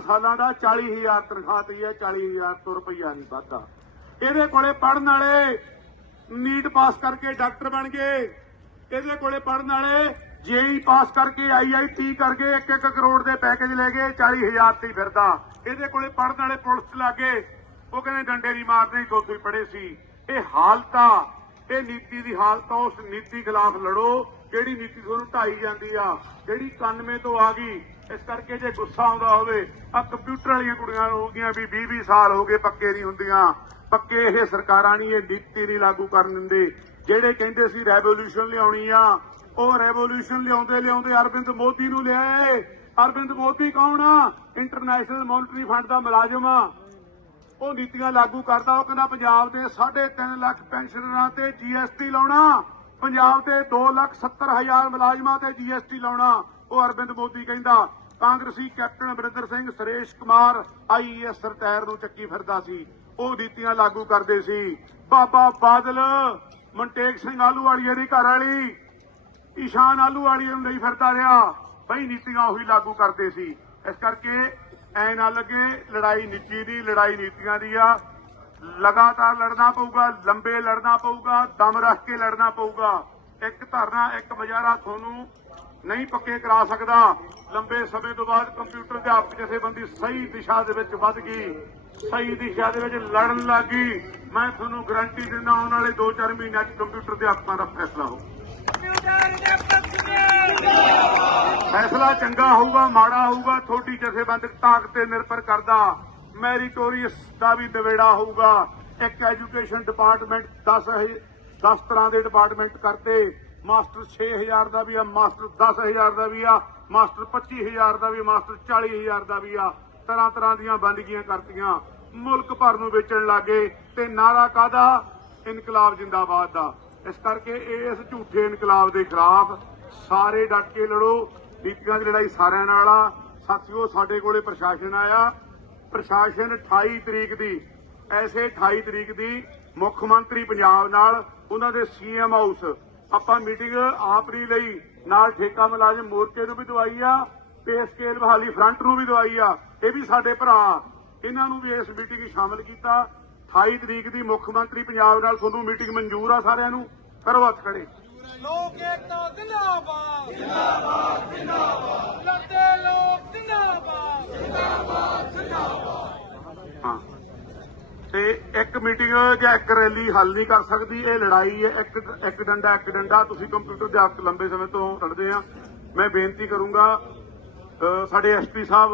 ਸਾਲਾਂ ਦਾ 40000 ਤਨਖਾਹ ਤੇ ਹੈ 40000 ਤੋਂ ਰੁਪਈਆ ਨਹੀਂ ਵੱਧਦਾ। ਇਹਦੇ ਕੋਲੇ ਪੜਨ ਵਾਲੇ ਨੀਟ ਪਾਸ ਕਰਕੇ ਡਾਕਟਰ ਬਣ ਗਏ। ਇਹਦੇ ਕੋਲੇ ਪੜਨ ਵਾਲੇ ਜੇਈ ਪਾਸ ਕਰਕੇ ਆਈਆਈਟੀ ਕਰਕੇ 1-1 ਕਰੋੜ ਦੇ ਪੈਕੇਜ ਲੈ ਗਏ 40000 ਤੇ ਫਿਰਦਾ। ਇਹਦੇ ਕੋਲੇ ਪੜਨ ਵਾਲੇ ਪੁਲਿਸ ਚ ਲੱਗੇ ਉਹ ਕਹਿੰਦੇ ਡੰਡੇ ਨਹੀਂ ਮਾਰਦੇ ਜੋ ਤੁਸੀਂ ਪੜੇ ਸੀ। ਇਹ ਹਾਲਤ ਆ ਇਹ ਨੀਤੀ ਦੀ ਹਾਲਤ ਉਸ ਨੀਤੀ ਖਿਲਾਫ ਲੜੋ। ਜਿਹੜੀ ਨੀਤੀ ਤੁਹਾਨੂੰ ਢਾਈ ਜਾਂਦੀ ਆ, ਜਿਹੜੀ 91 ਤੋਂ ਆ ਗਈ, ਇਸ ਕਰਕੇ ਜੇ ਗੁੱਸਾ ਆਉਂਦਾ ਹੋਵੇ ਆ ਕੰਪਿਊਟਰ ਵਾਲੀਆਂ ਕੁੜੀਆਂ ਹੋ ਗਈਆਂ ਵੀ 20 20 ਸਾਲ ਹੋ ਗਏ ਪੱਕੇ ਨਹੀਂ ਹੁੰਦੀਆਂ। ਪੱਕੇ ਇਹ ਸਰਕਾਰਾਂ ਨਹੀਂ, ਇਹ ਨੀਤੀ ਨਹੀਂ ਲਾਗੂ ਕਰਨ ਦਿੰਦੇ। ਜਿਹੜੇ ਕਹਿੰਦੇ ਸੀ ਰੈਵੋਲੂਸ਼ਨ ਲਿਆਉਣੀ ਆ, ਉਹ ਰੈਵੋਲੂਸ਼ਨ ਲਿਆਉਂਦੇ ਲਿਆਉਂਦੇ ਅਰਵਿੰਦ ਮੋਦੀ ਨੂੰ ਲਿਆਏ। ਅਰਵਿੰਦ ਮੋਦੀ ਕੌਣ ਆ? ਇੰਟਰਨੈਸ਼ਨਲ ਮੋਨਟਰੀ ਫੰਡ ਦਾ ਮੁਲਾਜ਼ਮ ਆ। ਉਹ ਨੀਤੀਆਂ ਲਾਗੂ ਕਰਦਾ, ਉਹ ਕਹਿੰਦਾ ਪੰਜਾਬ ਦੇ 3.5 ਲੱਖ ਪੈਨਸ਼ਨਰਾਂ ਤੇ ਜੀਐਸਟੀ ਲਾਉਣਾ। ਪੰਜਾਬ ਦੇ 2 ਲੱਖ 70 ਹਜ਼ਾਰ ਮੁਲਾਜ਼ਮਾਂ ਤੇ ਜੀਐਸਟੀ ਲਾਉਣਾ, ਉਹ ਅਰਵਿੰਦ ਮੋਦੀ ਕਹਿੰਦਾ। ਕਾਂਗਰਸੀ captain Amarinder Singh, Suresh Kumar IAS retire ਨੂੰ ਚੱਕੀ ਫਿਰਦਾ ਸੀ। ਉਹ ਨੀਤੀਆਂ ਲਾਗੂ ਕਰਦੇ ਸੀ। ਬਾਬਾ ਬਾਦਲ, ਮਨਟੇਕ ਸਿੰਘ ਆਲੂ ਵਾਲੀਏ ਦੀ ਘਰ ਵਾਲੀ, ਈਸ਼ਾਨ ਆਲੂ ਆਲੂਵਾਲੀਏ ਨੂੰ ਨਹੀਂ ਫਿਰਦਾ ਰਿਹਾ। ਬਈ ਨੀਤੀਆਂ ਉਹੀ ਲਾਗੂ ਕਰਦੇ ਸੀ। ਇਸ ਕਰਕੇ ਐ ਨਾ ਲੱਗੇ, ਲੜਾਈ ਨੀਤੀ ਦੀ, ਲੜਾਈ ਨੀਤੀਆਂ ਦੀ ਆ। ਲਗਾਤਾਰ ਲੜਨਾ ਪਊਗਾ, ਲੰਬੇ ਲੜਨਾ ਪਊਗਾ, ਦਮ ਰੱਖ ਕੇ ਲੜਨਾ ਪਊਗਾ। ਇੱਕ ਧਰਨਾ, ਇੱਕ ਬਜ਼ਾਰਾ ਤੁਹਾਨੂੰ ਨਹੀਂ ਪੱਕੇ ਕਰਾ ਸਕਦਾ। ਲੰਬੇ ਸਮੇਂ ਤੋਂ ਬਾਅਦ ਕੰਪਿਊਟਰ ਅਧਿਆਪਕ ਜਥੇਬੰਦੀ ਸਹੀ ਦਿਸ਼ਾ ਦੇ ਵਿੱਚ ਵੱਧ ਗਈ। ਸਹੀ ਦਿਸ਼ਾ ਦੇ ਵਿੱਚ ਲੜਨ ਲੱਗੀ ਮੈਂ ਤੁਹਾਨੂੰ ਗਰੰਟੀ ਦਿੰਦਾ, ਆਉਣ ਵਾਲੇ 2-4 ਮਹੀਨਿਆਂ 'ਚ ਕੰਪਿਊਟਰ ਅਧਿਆਪਕਾਂ ਦਾ ਫੈਸਲਾ ਹੋ ਫੈਸਲਾ ਚੰਗਾ ਹੋਊਗਾ, ਮਾੜਾ ਹੋਊਗਾ, ਤੁਹਾਡੀ ਜਥੇਬੰਦਕ ਤਾਕਤ ਤੇ ਨਿਰਭਰ ਕਰਦਾ। ਮੈਰੀਟੋਰੀਅਸ ਦਾ ਵੀ ਦਵੇੜਾ ਹੋਊਗਾ। ਇੱਕ ਐਜੂਕੇਸ਼ਨ ਡਿਪਾਰਟਮੈਂਟ 10 10 ਤਰ੍ਹਾਂ ਦੇ ਡਿਪਾਰਟਮੈਂਟ ਕਰਤੇ। ਮਾਸਟਰ 6000 ਦਾ ਵੀ ਆ, ਮਾਸਟਰ 10000 ਦਾ ਵੀ ਆ, ਮਾਸਟਰ 25000 ਦਾ ਵੀ, ਮਾਸਟਰ 40000 ਦਾ ਵੀ ਆ। ਤਰ੍ਹਾਂ ਤਰ੍ਹਾਂ ਦੀਆਂ ਬੰਦਗੀਆਂ ਕਰਤੀਆਂ। ਮੁਲਕ ਭਰ ਨੂੰ ਵੇਚਣ ਲੱਗੇ ਤੇ ਨਾਰਾ ਕਾਦਾ ਇਨਕਲਾਬ ਜਿੰਦਾਬਾਦ ਦਾ। ਇਸ ਕਰਕੇ ਇਸ ਝੂਠੇ ਇਨਕਲਾਬ ਦੇ ਖਿਲਾਫ ਸਾਰੇ ਡਟ ਕੇ ਲੜੋ। ਨੀਤੀਆਂ ਦੀ ਲੜਾਈ ਸਾਰਿਆਂ ਨਾਲ ਆ। ਸਾਥੀਓ, ਸਾਡੇ ਕੋਲੇ ਪ੍ਰਸ਼ਾਸਨ ਆਇਆ। ਪ੍ਰਸ਼ਾਸਨ 28 ਤਰੀਕ ਦੀ, ਐਸੇ 28 ਤਰੀਕ ਦੀ ਮੁੱਖ ਮੰਤਰੀ ਪੰਜਾਬ ਨਾਲ ਉਹਨਾਂ ਦੇ ਸੀਐਮ ਹਾਊਸ। ਆਪਾਂ ਮੀਟਿੰਗ ਆਪਰੀ ਲਈ, ਨਾਲ ਠੇਕਾ ਮੁਲਾਜ਼ਮ ਮੋਰਚੇ ਨੂੰ ਵੀ ਦਵਾਈ ਆ ਪੇ ਸਕੇਲ ਬਹਾਲੀ ਫਰੰਟ ਨੂੰ ਵੀ ਦਵਾਈ ਆ। ਇਹ ਵੀ ਸਾਡੇ ਭਰਾ। ਇਹਨਾਂ ਨੂੰ ਵੀ ਇਸ ਮੀਟਿੰਗ 'ਚ ਸ਼ਾਮਲ ਕੀਤਾ। 28 ਤਰੀਕ ਦੀ ਮੁੱਖ ਮੰਤਰੀ ਪੰਜਾਬ ਨਾਲ ਤੁਹਾਨੂੰ ਮੀਟਿੰਗ ਮਨਜ਼ੂਰ ਆ ਸਾਰਿਆਂ ਨੂੰ। ਕਰੋ ਹੱਥ ਖੜੇ। ਲੋਕ ਏਕਤਾ ਜ਼ਿੰਦਾਬਾਦ। ਜ਼ਿੰਦਾਬਾਦ ਜ਼ਿੰਦਾਬਾਦ। ਲੜਦੇ ਲੋਕ ਜ਼ਿੰਦਾਬਾਦ ਹਾਂ ਤੇ ਇੱਕ ਮੀਟਿੰਗ ਜਾਂ ਇੱਕ ਰੈਲੀ ਹੱਲ ਨਹੀਂ ਕਰ ਸਕਦੀ, ਇਹ ਲੜਾਈ ਹੈ, ਇੱਕ ਇੱਕ ਡੰਡਾ ਇੱਕ ਡੰਡਾ। ਤੁਸੀਂ ਕੰਪਿਊਟਰ ਦੇ ਆਪ ਲੰਬੇ ਸਮੇਂ ਤੋਂ ਲੜਦੇ ਆ। ਮੈਂ ਬੇਨਤੀ ਕਰੂੰਗਾ ਅਹ ਸਾਡੇ ਐਸਪੀ ਸਾਹਿਬ